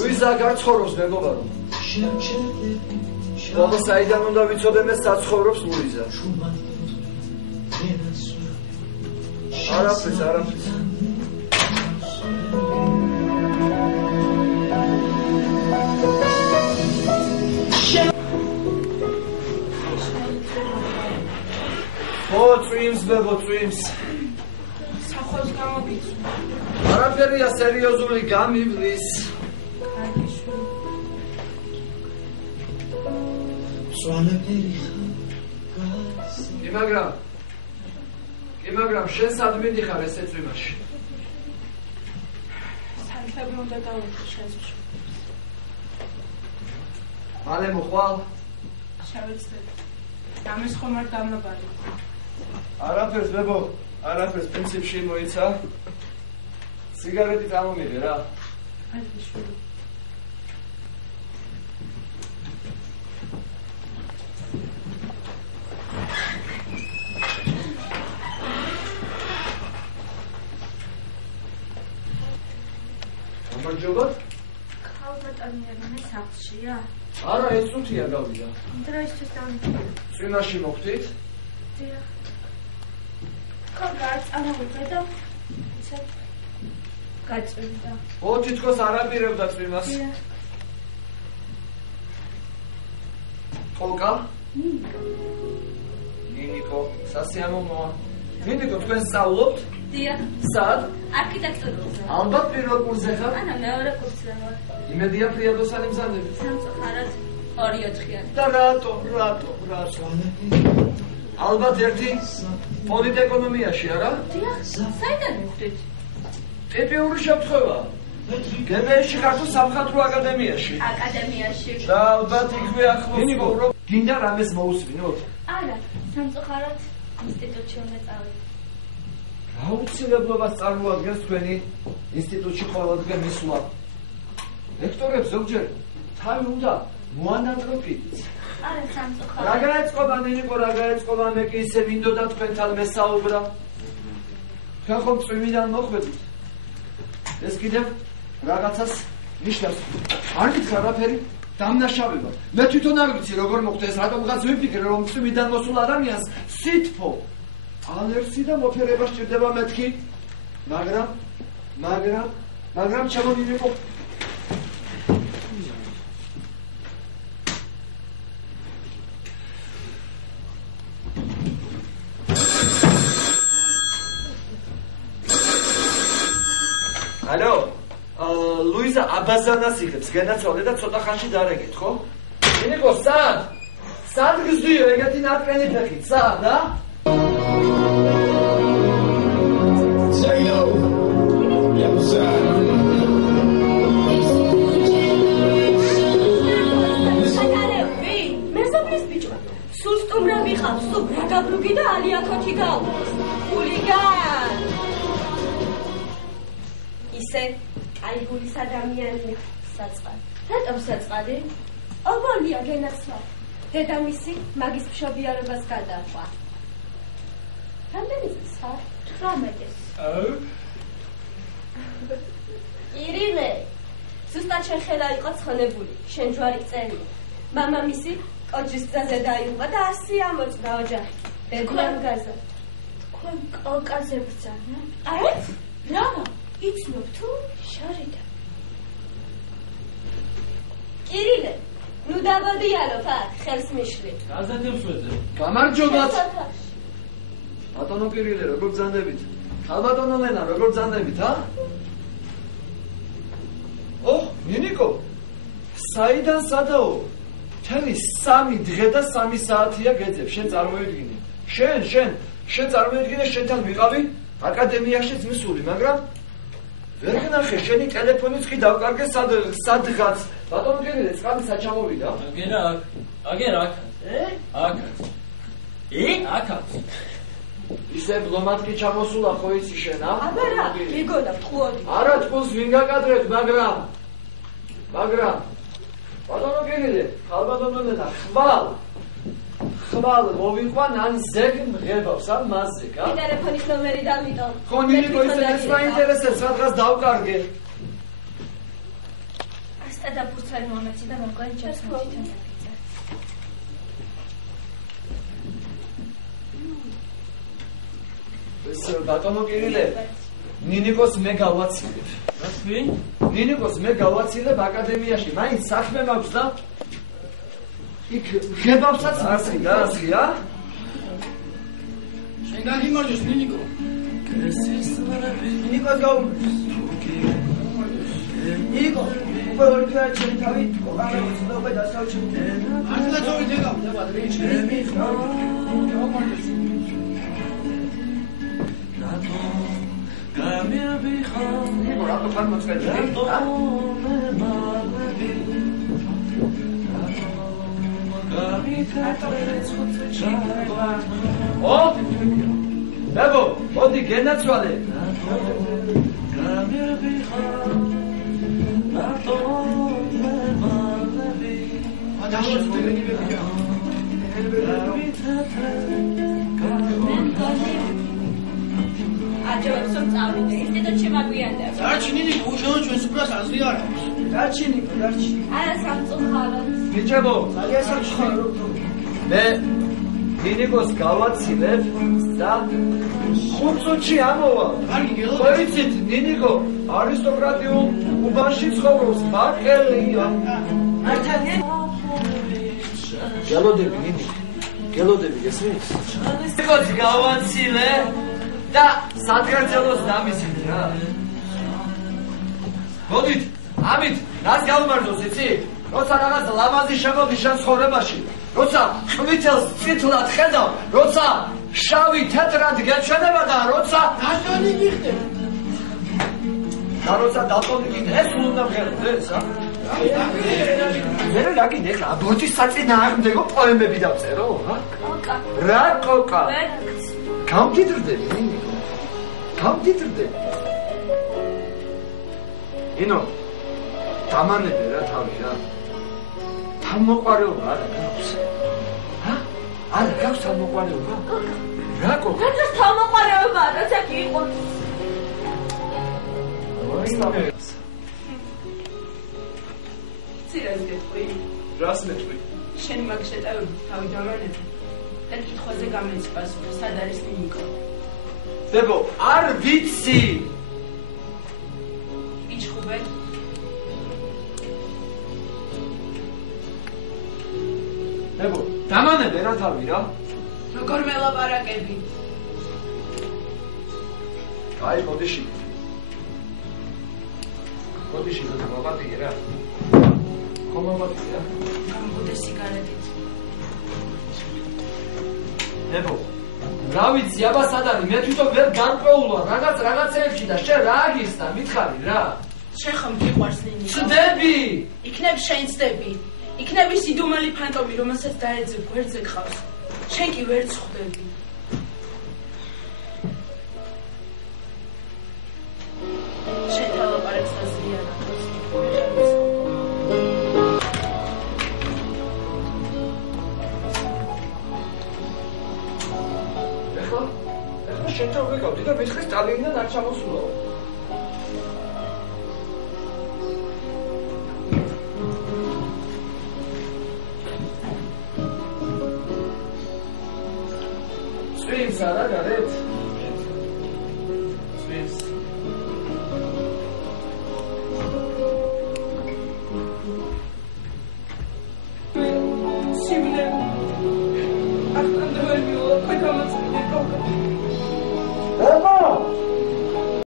Luisa garცხოვრობს მეგობარო. Ბაბა საიდან უნდა ვიცოდე საცხოვრობს ლუიზა. არაფერს. Twins. Სახოს გამოგიწვი. არაფერია სერიოზული გამივლის. მაგრამ შენ სად მიდიხარ ესე წვიმაში? სამშაბლო უნდა გავიხო შენს მშობლებს. მალე მოხვალ? შევეცდები. ამის ხომ არ დამნაბარი. არაფერს ბებო, არაფერს პრინციპში მოიცა. სიგარეტი წამომიღე რა. აიშვილი. გამარჯობა. ქალბატონი სახლშია? არა, ეს წუთია გავიდა. დროისთვის დამიწყე. წვიმაში მოხდით? დიახ. კოგარ წამოვიდე და ისე გაწვიმდა. ო, თითქოს არ აპირებდა წვიმას. დიახ. კოკა? ნინიკო, სასიამოვნოა. ნინიკო, თქვენ სწავლობთ? დიახ. სად? არქიტექტურაზე. ალბათ პირველ კურსზე ხარ? ანა მეორე კურსზე ვარ. იმედია ფრიადოსანი მზადებით. სამწუხაროდ 2-4-იანი. და რატო? ალბათ ერთი პოლიტეკონომიაში, არა? დიახ. საიდან მივხვდით? ტიპიური შემთხვევა. გებეში ხარ თუ სამხატვრო აკადემიაში? აკადემიაში. და ალბათ იქვე ახლოს ცხოვრობ. გინდა რამეს მოусმინოთ? არა, სამწუხაროდ ინსტიტუტში უნდა წავიდე. რა უცილებლობას წარმოადგენს თქვენი ინსტიტუტში ყოველდღე მისვლა? ლექტორებს ზოგჯერ თავი უნდა მოანადგროთით. არა, სამწუხაროდ. რა გაეწყობა ნინიკო, რა გაეწყობა მე კი ისე მინდოდა თქვენთან მესაუბრა. თქვენ ხომ წვიმიდან მოხვედით? ეს კიდევ რაღაცას ნიშნავს. არ გითხრა არაფერი? დამნაშავება. მე თვითონ არ ვიცი როგორ მოხდა ეს, რატომღაც ვიფიქრე რომ წვიმიდან მოსულ ადამიანს სითფო, ალერსი და მოფერება სჭირდება მეთქი. მაგრამ ჩემო ნინიკო ალო, ლუიზა აბაზანას იღებს, გენაცვალე და ცოტა ხანში დარეგეთ, ხო? ნინიკო, სად გზდიო, ეგეთი ნატყენი ფეხით, სად, რა? Zaino, მეზობლის ბიჭო, სულ სტუმრა ვიყავს, სულ რა გაბრუგი და ალიათოთი გაუწევს. ხულიგან. ისე კაიგულის ადამიანია, საწყალი. რატომ საწყალი? ობოლია გენაცვალე. დედამისი მაგის მშობიარობას გადაყვა. რამდენი წელს ხარ? 18-ს. ირინე, ზუსტად შენ ხელა იყო ცხონებული, შენ ჯვარი წერია. მამამისი კოჯის გზაზე დაიღუპა და 100 ამოწდა ოჯახი. ბეგვან გაზა. თქვენ კოლკაზე ბრძანა? აიც? რამა? იცნობ თუ? შორიდა. კირილე, ნუ დაბოდიალო ფაქ, ხელს მიშლი. გაზეთებს ვეძებ. გამარჯობათ. ბატონო კირილე, როგორ ბრძანდებით? ხალბატონო ლენა, როგორ ბრძანდებით, ა? ნინიკო, საიდან სადაო? თელი 3 დღე და 3 საათია გეძებ, შენ წარმოიდგინე. შენ წარმოიდგინე, შენთან ვიყავი აკადემიაშიც მისული, მაგრამ ვერ გნახე შენი ტელეფონიც კი დავკარგე სადღაც. ბატონო გენერე, წყალი საჩამოვიდა. აგერა აქ. აქ. ისე ბლომად კი ჩამოსულა ხო იცი შენ, ა? აბარა, მიგონდა ტყუოდი. არა, ტყუს ვინ გაკადრეთ, მაგრამ ბატონო გენერე, ხალბატონო და ხვალ მოვიყვან ან ზეგ მღებავს ამ მასზე, კა? ტელეფონის ნომერი დავიტოვ. ხო, ნინიკო ისე ეს მაინტერესებს, სადღაც დავკარგე. ასტა და ფურცელი მომეცი და მოგვარი ჯერს მოჩიტა. ეს ბატონო გენერე, ნინიკოს მე გავაცილებ. რას ვინ? ნინიკოს მე გავაცილებ აკადემიაში, მაინც საქმე მაქვს და იქ ღებავსაც მასი და ასია? შენ გაგიმარჯოს ნინიკო. ნინიკოს გაუმარჯოს. ნინიკო, უკვე ორი დღეა ჩემი თავი ყოყარებს და უკვე დასავჩემ. მართლა ძორი დეგავ და ბადრიჩები. გაუმარჯოს. ნინიკო, რატო ხარ მოწვეული? ო? ბებო, მოდი გენაცვალე. აჯობებს რომ წავიდე, ინსტიტუტში მაგვიანდება. დარჩი ნინიკო, უშენო ჩვენს უბრალოდ აზრი არ აქვს. დარჩი ნიკო, დარჩი. არა სამწუხაროდ. ბიჭებო, ძალიან სამწუხაროდ. მე ნინიკოს გავაცილებ და 5 წუთში ამოვა. კარგი, გელოდები. ხო იცით, ნინიკო არისტოკრატიულ უბანში ცხოვრობს, ბაყელია. მართალია? გელოდები, ნინიკო. გელოდები გესმის? ნინიკოს გავაცილე და სადგერძელოს დამისით რა. მოდით, ამით რას გავუმარჯოს, იცი? როცა რაღაც ლამაზი შემოდის შენ ცხოვრებაში, როცა ყვითელს წითლად ხედავ, როცა შავი თეთრად გეჩვენება და როცა დაშონი გიხდე. და როცა დატონიკით ეს უნდა მღერდეს, ა? მე რა გინდა ეხლა ბოჭის საწინააღმდეგო პოემები დავწერო, რა? კოკა. რა კოკა? ვერც. გამდიდრდები, ნინიკო. გამდიდრდები. ინო, დამანებე რა თავი რა. თავმოყარეობა არა გაქვს. ჰა? არა გაქვს თავმოყარეობა? რა კოკა? როცა თავმოყარეობა, როცა კი იყო. ცირას გეტყვი, რას მეტყვი? შენ მაგ შეტევები თავი დავანებე და კითხვაზე გამეც პასუხი, სად არის ნინიკო? დებო, არ ვიცი. იჩხუბე? დებო, დამანებე რა თავი რა. როგორ მელაპარაკები? აი, მოდიში. მოდიში, მომატიგე რა. ხომ მომატიგე რა. გამბუდე სიგარეტით. დებო, რა ვიცი, აბა სად არის? მე თვითონ ვერ განკვეულვარ რაღაცეებში და შენ რა აგისდა, მითხარი რა. შენ ხომ გიყვარს ნინიკო? ცდები! იქნებ შენ ცდები. იქნებ ის იდუმალი ფანტომი, რომელსაც დაეძებ გვერდზე გყავს. შენ კი ვერ ცხვდები. შენ თავაპარებს აზრი არ აქვს. ეხლა შენ თავ ვიყავდი და მითხრის სტალინიდან არ ჩამოსულაო. წვიმს არა გარეთ?